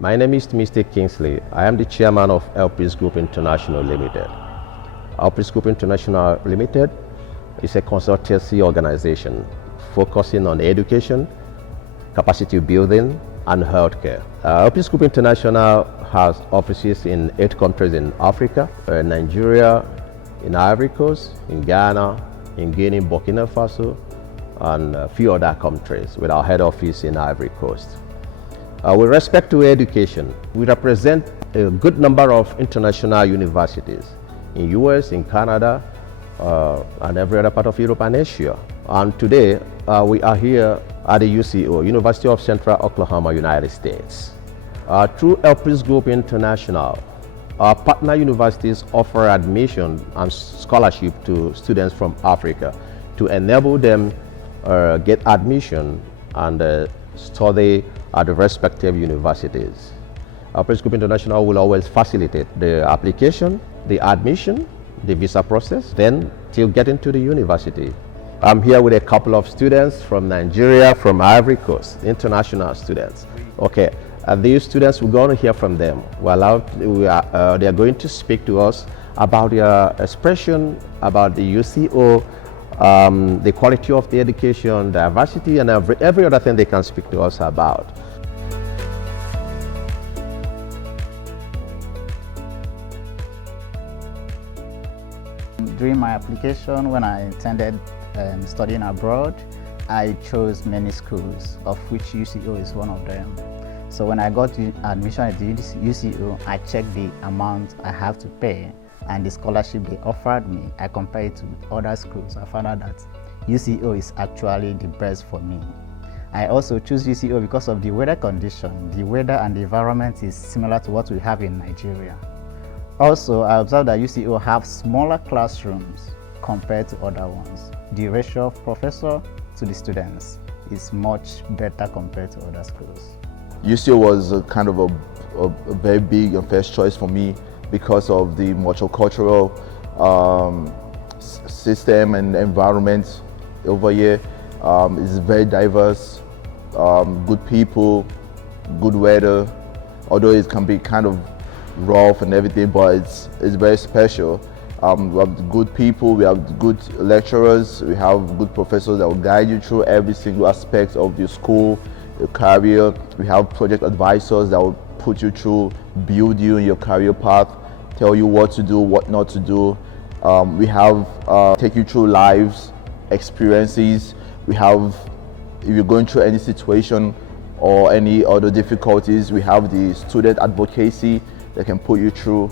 My name is Mr. Kingsley. I am the chairman of Elpis Group International Limited. Elpis Group International Limited is a consultancy organization focusing on education, capacity building, and healthcare. Elpis Group International has offices in 8 countries in Africa: Nigeria, in Ivory Coast, in Ghana, in Guinea, Burkina Faso, and a few other countries, with our head office in Ivory Coast. With respect to education, we represent a good number of international universities in US, in Canada, and every other part of Europe and Asia. And today, we are here at the UCO, University of Central Oklahoma, United States. Through Elpis Group International, our partner universities offer admission and scholarship to students from Africa to enable them get admission and study at the respective universities. Elpis Group International will always facilitate the application, the admission, the visa process, then till getting to the university. I'm here with a couple of students from Nigeria, from Ivory Coast, international students. Okay, these students, we're going to hear from them. They are going to speak to us about their expression, about the UCO, the quality of the education, diversity, and every other thing they can speak to us about. During my application, when I intended studying abroad, I chose many schools, of which UCO is one of them. So when I got admission at the UCO, I checked the amount I have to pay and the scholarship they offered me. I compared it to other schools. I found out that UCO is actually the best for me. I also choose UCO because of the weather condition. The weather and the environment is similar to what we have in Nigeria. Also, I observed that UCO have smaller classrooms compared to other ones. The ratio of professor to the students is much better compared to other schools. UCO was a kind of a very big and first choice for me because of the multicultural system and environment over here. It's very diverse, good people, good weather, although it can be kind of rough and everything, but it's very special. We have good people, we have good lecturers, we have good professors that will guide you through every single aspect of your school, your career. We have project advisors that will put you through, build you in your career path, tell you what to do, what not to do. We have take you through lives, experiences. We have, if you're going through any situation or any other difficulties, we have the student advocacy that can put you through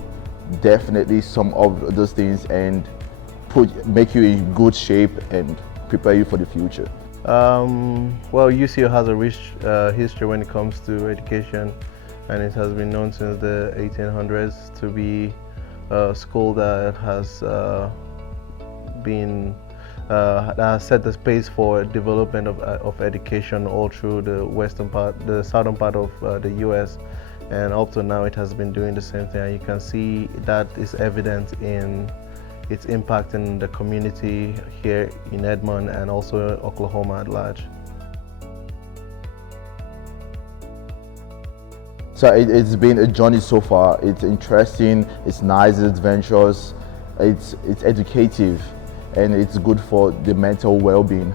definitely some of those things and make you in good shape and prepare you for the future. Well, UCO has a rich history when it comes to education, and it has been known since the 1800s to be a school that has that has set the pace for development of education all through the southern part of the US. And up to now, it has been doing the same thing, and you can see that is evident in its impact in the community here in Edmond and also Oklahoma at large. So it's been a journey so far. It's interesting, it's nice, it's adventurous, it's educative, and it's good for the mental well-being,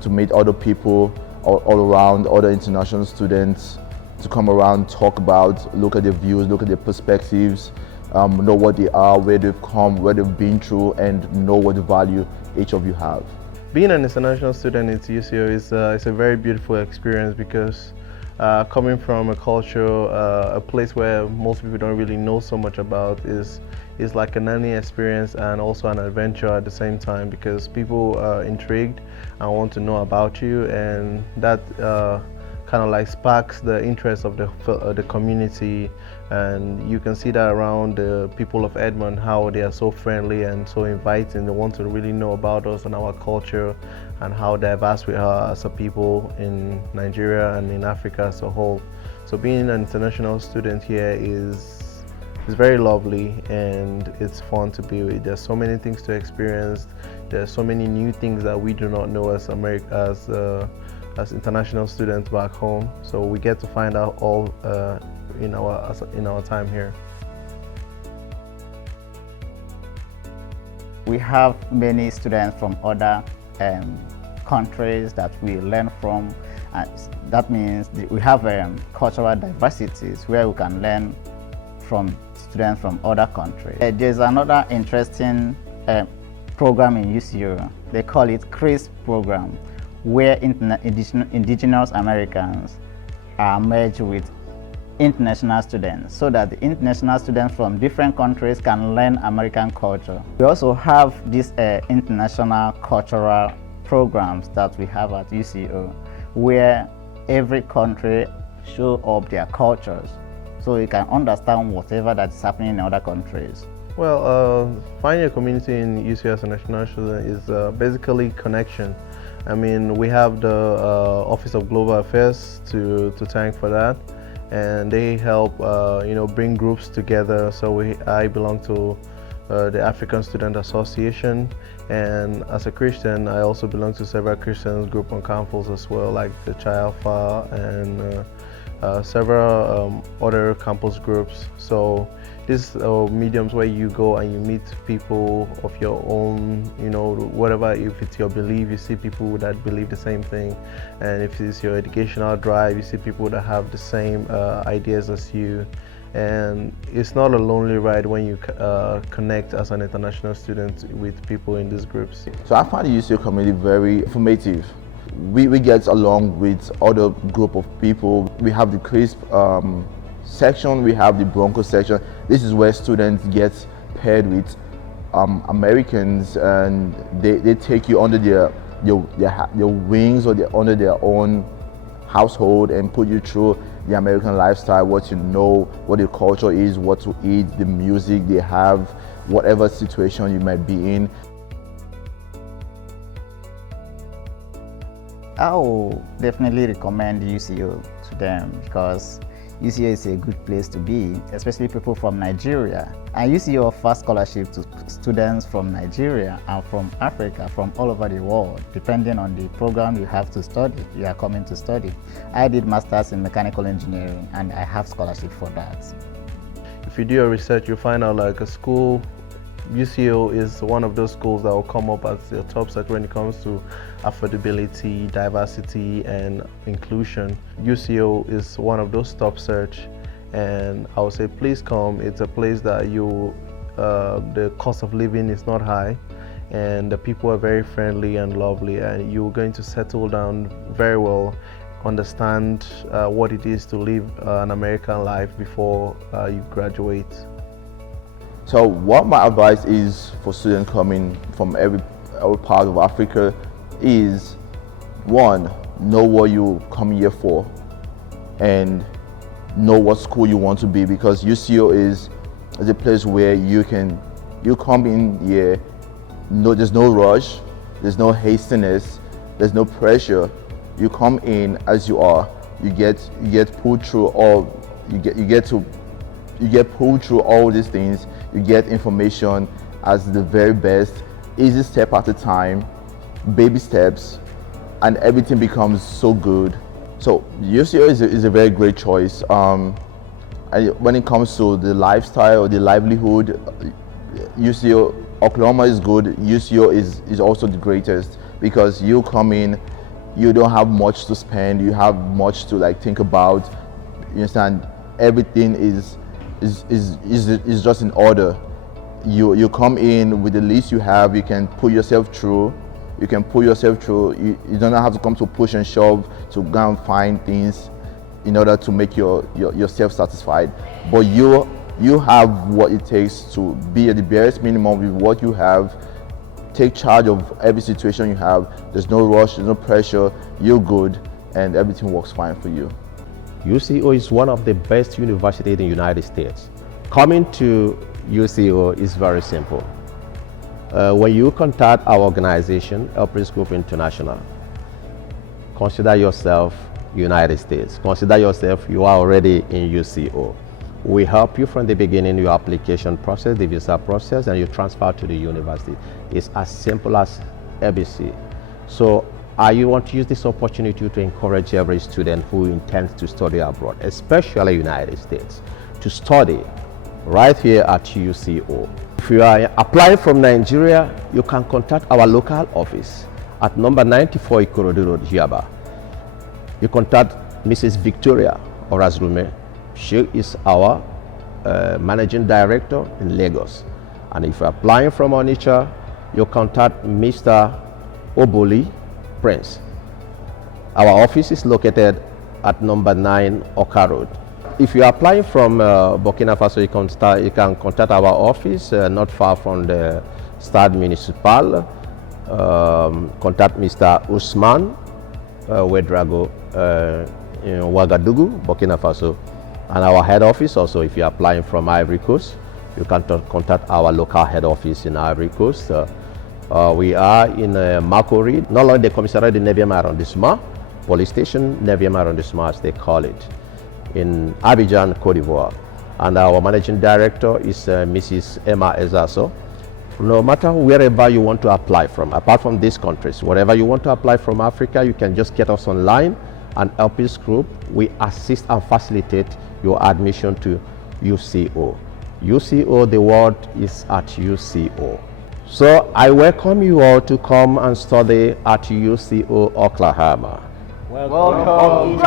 to meet other people all around, other international students, to come around, talk about, look at their views, look at their perspectives, know what they are, where they've come, where they've been through, and know what value each of you have. Being an international student at UCO is a very beautiful experience because coming from a culture, a place where most people don't really know so much about is like a learning experience and also an adventure at the same time, because people are intrigued and want to know about you, and that kind of like sparks the interest of the community. And you can see that around the people of Edmond, how they are so friendly and so inviting. They want to really know about us and our culture and how diverse we are as a people in Nigeria and in Africa as a whole. So being an international student here is very lovely, and it's fun to be with. There's so many things to experience. There's so many new things that we do not know as international students back home. So we get to find out all in our time here. We have many students from other countries that we learn from. That means we have cultural diversities where we can learn from students from other countries. There's another interesting program in UCO. They call it CRISP program, where indigenous Americans are merged with international students so that the international students from different countries can learn American culture. We also have these international cultural programs that we have at UCO, where every country show up their cultures so you can understand whatever that is happening in other countries. Well, finding a community in UCO as a national student is basically connection. I mean, we have the Office of Global Affairs to thank for that, and they help bring groups together. So I belong to the African Student Association, and as a Christian I also belong to several Christian groups on campus as well, like the Chi Alpha and several other campus groups. So these mediums where you go and you meet people of your own, whatever, if it's your belief, you see people that believe the same thing, and if it's your educational drive, you see people that have the same ideas as you. And it's not a lonely ride when you connect as an international student with people in these groups. So I find the UCO community very informative. We get along with other group of people. We have the CRISP section, we have the Bronco section. This is where students get paired with Americans, and they take you under their wings, or under their own household, and put you through the American lifestyle, what you know, what the culture is, what to eat, the music they have, whatever situation you might be in. I will definitely recommend UCO to them because UCO is a good place to be, especially people from Nigeria. And UCO offers scholarship to students from Nigeria and from Africa, from all over the world, depending on the program you have to study, you are coming to study. I did masters in mechanical engineering and I have scholarship for that. If you do your research, you'll find out like a school, UCO is one of those schools that will come up as the top search when it comes to affordability, diversity, and inclusion. UCO is one of those top search, and I would say please come. It's a place that the cost of living is not high, and the people are very friendly and lovely, and you're going to settle down very well, understand what it is to live an American life before you graduate. So what my advice is for students coming from every part of Africa is, one, know what you come here for and know what school you want to be, because UCO is a place where you come in here, there's no rush, there's no hastiness, there's no pressure. You come in as you are. You get pulled through all. You get pulled through all these things. You get information as the very best, easy step at a time, baby steps, and everything becomes so good. So UCO is a very great choice. And when it comes to the lifestyle or the livelihood, UCO, Oklahoma is good. UCO is also the greatest, because you come in, you don't have much to spend, you have much to think about. You understand? Everything is just in order. You come in with the least you have, you can put yourself through. You don't have to come to push and shove to go and find things in order to make yourself satisfied. But you have what it takes to be at the barest minimum with what you have. Take charge of every situation you have. There's no rush, there's no pressure, you're good, and everything works fine for you. UCO is one of the best universities in the United States. Coming to UCO is very simple. When you contact our organization, Elpis Group International, consider yourself United States. Consider yourself you are already in UCO. We help you from the beginning, your application process, the visa process, and you transfer to the university. It's as simple as ABC. So I want to use this opportunity to encourage every student who intends to study abroad, especially United States, to study right here at UCO. If you are applying from Nigeria, you can contact our local office at number 94 Ikorodu Road, Yaba. You contact Mrs. Victoria Orazrume. She is our managing director in Lagos. And if you're applying from Onitsha, you contact Mr. Oboli Prince. Our office is located at number 9 Oka Road. If you're applying from Burkina Faso, you can contact our office not far from the Stade Municipal. Contact Mr. Usman Wedrago in Ouagadougou, Burkina Faso. And our head office also, if you're applying from Ivory Coast, you can contact our local head office in Ivory Coast. We are in Makori, not only the Commissariat de 9e Arrondissement, Police Station 9e Arrondissement as they call it, in Abidjan, Cote d'Ivoire. And our managing director is Mrs. Emma Ezaso. No matter wherever you want to apply from, apart from these countries, wherever you want to apply from Africa, you can just get us online and Elpis Group. We assist and facilitate your admission to UCO. UCO, the word is at UCO. So I welcome you all to come and study at UCO Oklahoma. Welcome.